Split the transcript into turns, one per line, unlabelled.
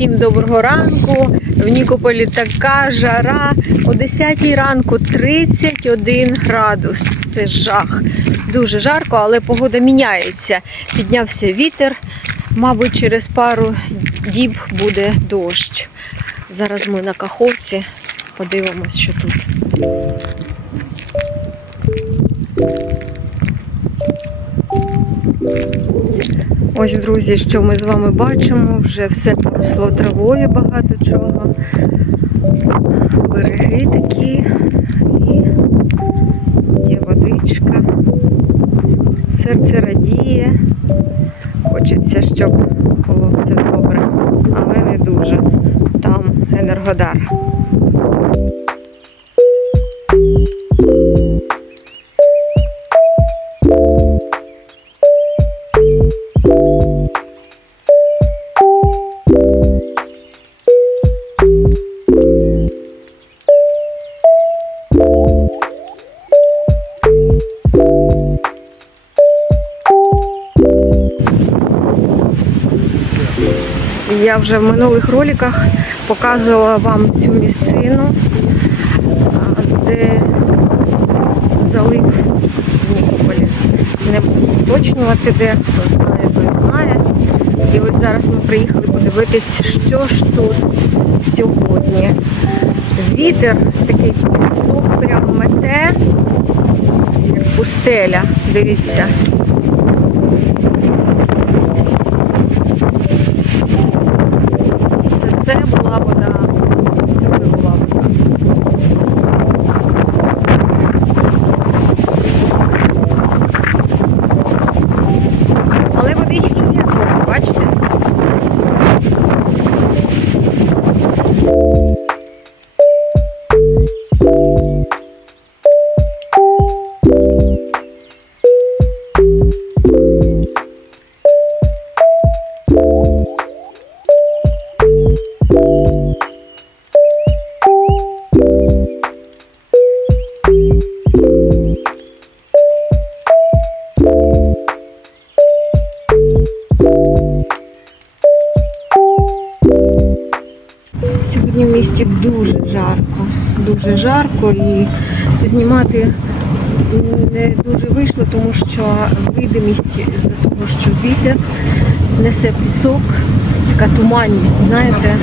Всім доброго ранку. В Нікополі така жара. О 10 ранку 31 градус. Це жах. Дуже жарко, але погода міняється. Піднявся вітер. Мабуть, через пару діб буде дощ. Зараз ми на каховці. Подивимось, що тут. Ось, друзі, що ми з вами бачимо, вже все поросло травою багато чого. Береги такі і є водичка. Серце радіє. Хочеться, щоб було все добре, але не дуже. Там Енергодар. Я вже в минулих роликах показувала вам цю місцину, де залив Нікополі. Не буду уточнювати, де хто знає, той знає. І ось зараз ми приїхали подивитись, що ж тут сьогодні. Вітер такий пісок прямо мете, пустеля. Дивіться. Це була вода. Сьогодні в місті дуже жарко, дуже жарко. І знімати не дуже вийшло, тому що видимість з того, що вітер несе пісок, така туманність, знаєте,